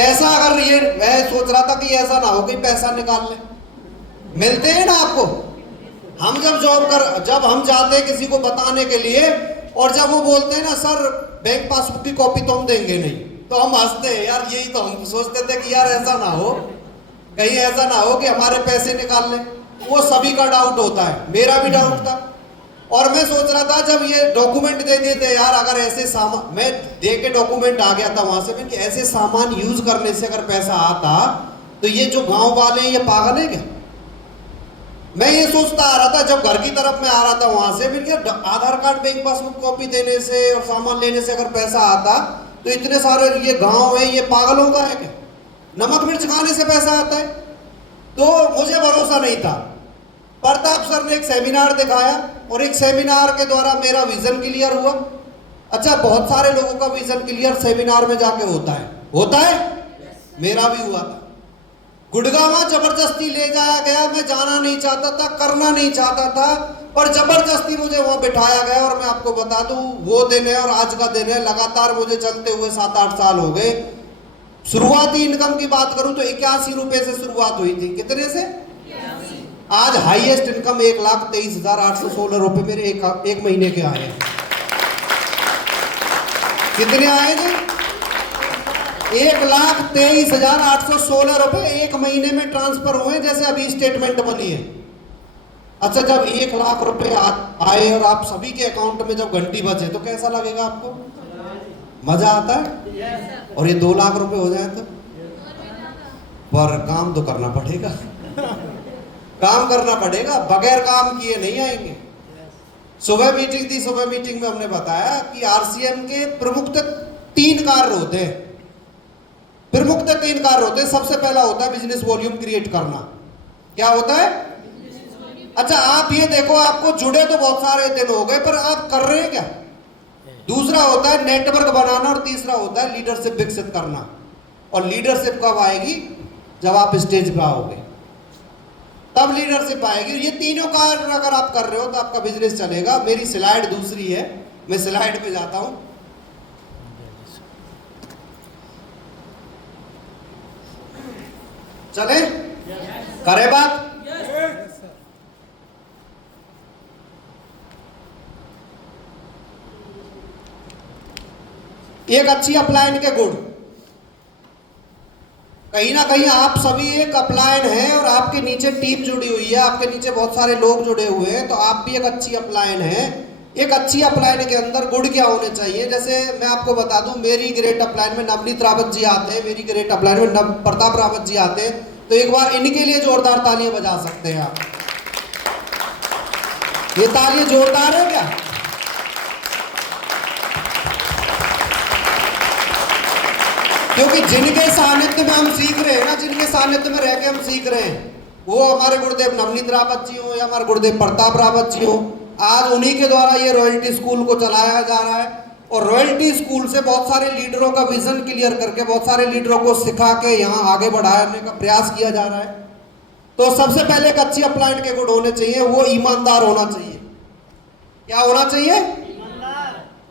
पैसा अगर ये मैं सोच रहा था कि ऐसा ना हो कि पैसा निकाल ले, मिलते हैं ना आपको। हम जब हम जाते हैं किसी को बताने के लिए और जब वो बोलते हैं ना सर बैंक पासबुक की कॉपी तो हम देंगे नहीं, तो हम हंसते हैं यार। यही तो हम सोचते थे कि यार ऐसा ना हो, कहीं ऐसा ना हो कि हमारे पैसे निकाल लें। वो सभी का डाउट होता है, मेरा भी डाउट था। और मैं सोच रहा था जब ये डॉक्यूमेंट दे देते यार, अगर ऐसे सामान मैं दे के डॉक्यूमेंट आ गया था वहां से कि ऐसे सामान यूज करने से अगर पैसा आता तो ये जो गांव वाले हैं ये पागल है क्या। मैं ये सोचता आ रहा था जब घर की तरफ में आ रहा था वहां से, फिर आधार कार्ड बैंक पासबुक कॉपी देने से और सामान लेने से अगर पैसा आता तो इतने सारे ये गांव है ये पागलों का है क्या। नमक मिर्च खाने से पैसा आता है। तो मुझे भरोसा नहीं था। प्रताप सर ने एक सेमिनार दिखाया और एक सेमिनार के द्वारा मेरा विजन क्लियर हुआ। अच्छा, बहुत सारे लोगों का विजन क्लियर सेमिनार में जाके होता है मेरा भी हुआ था। गुड़गांव जबरदस्ती ले जाया गया, मैं जाना नहीं चाहता था, करना नहीं चाहता था, पर जबरदस्ती मुझे वहां बिठाया गया। और मैं आपको बता दूं वो दिन है और आज का दिन है, लगातार मुझे चलते हुए 7-8 साल हो गए। शुरुआती इनकम की बात करूं तो 81 रुपए से शुरुआत हुई थी। कितने से? आज हाईएस्ट इनकम 1,23,816 रुपए मेरे एक महीने के आए। कितने आए थे? 1,23,816 रुपए एक महीने में ट्रांसफर हुए, जैसे अभी स्टेटमेंट बनी है। अच्छा, जब 1 लाख रुपए आए और आप सभी के अकाउंट में जब घंटी बजे तो कैसा लगेगा आपको? मजा आता है। और ये 2 लाख रुपए हो जाए तो पर काम तो करना पड़ेगा। काम करना पड़ेगा, बगैर काम किए नहीं आएंगे। सुबह मीटिंग थी, सुबह मीटिंग में हमने बताया कि आरसीएम के प्रमुख 3 कार्य होते हैं। प्रमुख 3 कार्य होते हैं। सबसे पहला होता है बिजनेस वॉल्यूम क्रिएट करना। क्या होता है? अच्छा, आप ये देखो, आपको जुड़े तो बहुत सारे दिन हो गए, पर आप कर रहे हैं क्या? दूसरा होता है नेटवर्क बनाना और तीसरा होता है लीडरशिप विकसित करना। और लीडरशिप कब आएगी? जब आप स्टेज पर आओगे तब लीडरशिप आएगी। ये तीनों कार्य अगर आप कर रहे हो तो आपका बिजनेस चलेगा। मेरी स्लाइड दूसरी है, मैं स्लाइड पे जाता हूं। चले करे बात। एक अच्छी अपलाइन के गुण। कहीं ना कहीं आप सभी एक अपलाइन हैं और आपके नीचे टीम जुड़ी हुई है, आपके नीचे बहुत सारे लोग जुड़े हुए हैं, तो आप भी एक अच्छी अपलाइन है। एक अच्छी अपलाइन के अंदर गुण क्या होने चाहिए? जैसे मैं आपको बता दूं, मेरी ग्रेट अपलाइन में नवनीत रावत जी आते हैं, मेरी ग्रेट अपलाइन में प्रताप रावत जी आते हैं, तो एक बार इनके लिए जोरदार तालियां बजा सकते हैं आप। ये तालियां जोरदार है क्या? क्योंकि जिनके सानिध्य में हम सीख रहे हैं ना, जिनके सानिध्य में रह के हम सीख रहे हैं, वो हमारे गुरुदेव नवनीत रावत जी हो या हमारे गुरुदेव प्रताप रावत जी हो, आज उन्हीं के द्वारा ये रॉयल्टी स्कूल को चलाया जा रहा है। और रॉयल्टी स्कूल से बहुत सारे लीडरों का विजन क्लियर करके बहुत सारे लीडरों को सिखा के यहाँ आगे बढ़ाने का प्रयास किया जा रहा है। तो सबसे पहले एक अच्छी अपलाइन के गुण होने चाहिए, वो ईमानदार होना चाहिए। क्या होना चाहिए?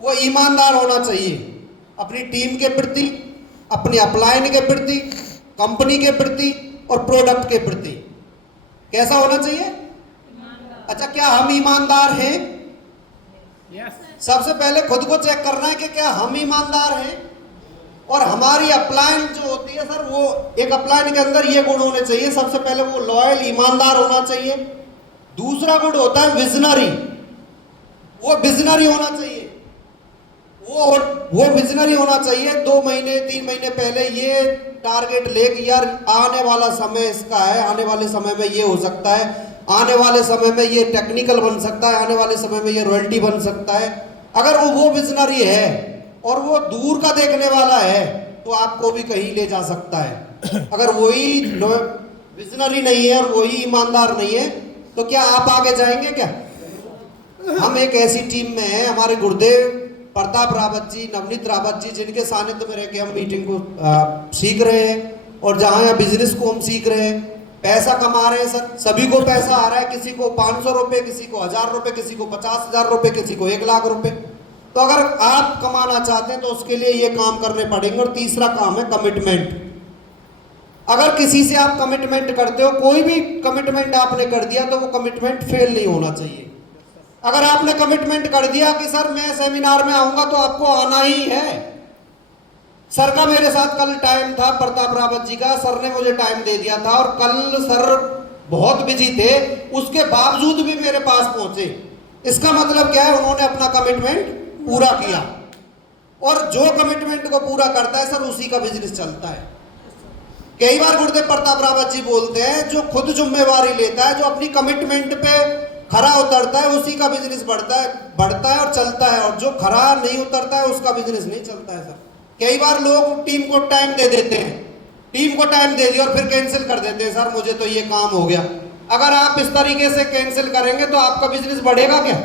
वो ईमानदार होना चाहिए अपनी टीम के प्रति, अपनी अपलाइन के प्रति, कंपनी के प्रति और प्रोडक्ट के प्रति। कैसा होना चाहिए? अच्छा, क्या हम ईमानदार हैं? सबसे पहले खुद को चेक करना है कि क्या हम ईमानदार हैं। और हमारी अपलाइन जो होती है सर, वो एक अपलाइन के अंदर ये गुण होने चाहिए। सबसे पहले वो लॉयल ईमानदार होना चाहिए। दूसरा गुण होता है विजनरी। वो विजनरी होना चाहिए। वो विजनरी होना चाहिए। 2 महीने 3 महीने पहले ये टारगेट लेके यार आने वाला समय इसका है, आने वाले समय में ये हो सकता है, आने वाले समय में ये टेक्निकल बन सकता है, आने वाले समय में ये रॉयल्टी बन सकता है। अगर वो विजनरी है और वो दूर का देखने वाला है तो आपको भी कहीं ले जा सकता है। अगर वही विजनरी नहीं है और वही ईमानदार नहीं है तो क्या आप आगे जाएंगे क्या? हम एक ऐसी टीम में हैं, हमारे गुरुदेव प्रताप रावत जी, नवनीत रावत जी, जिनके सानिध्य में रह के हम मीटिंग को सीख रहे हैं और जहां यहाँ बिजनेस को हम सीख रहे हैं, पैसा कमा रहे हैं सर। सभी को पैसा आ रहा है, किसी को 500 रुपए, किसी को 1000 रुपए, किसी को 50,000 रुपए, किसी को 1 लाख रुपए। तो अगर आप कमाना चाहते हैं तो उसके लिए ये काम करने पड़ेंगे। और तीसरा काम है कमिटमेंट। अगर किसी से आप कमिटमेंट करते हो, कोई भी कमिटमेंट आपने कर दिया तो वो कमिटमेंट फेल नहीं होना चाहिए। अगर आपने कमिटमेंट कर दिया कि सर मैं सेमिनार में आऊंगा तो आपको आना ही है। सर का मेरे साथ कल टाइम था, प्रताप रावत जी का, सर ने मुझे टाइम दे दिया था और कल सर बहुत बिजी थे, उसके बावजूद भी मेरे पास पहुंचे। इसका मतलब क्या है, उन्होंने अपना कमिटमेंट पूरा किया। और जो कमिटमेंट को पूरा करता है सर, उसी का बिजनेस चलता है। कई बार गुरुदेव प्रताप रावत जी बोलते हैं, जो खुद जिम्मेवारी लेता है, जो अपनी कमिटमेंट पे खरा उतरता है, उसी का बिजनेस बढ़ता है और चलता है, और जो खरा नहीं उतरता है उसका बिजनेस नहीं चलता है सर। कई बार लोग टीम को टाइम दे देते हैं, टीम को टाइम दे दिया और फिर कैंसिल कर देते हैं, सर मुझे तो ये काम हो गया। अगर आप इस तरीके से कैंसिल करेंगे तो आपका बिजनेस बढ़ेगा क्या?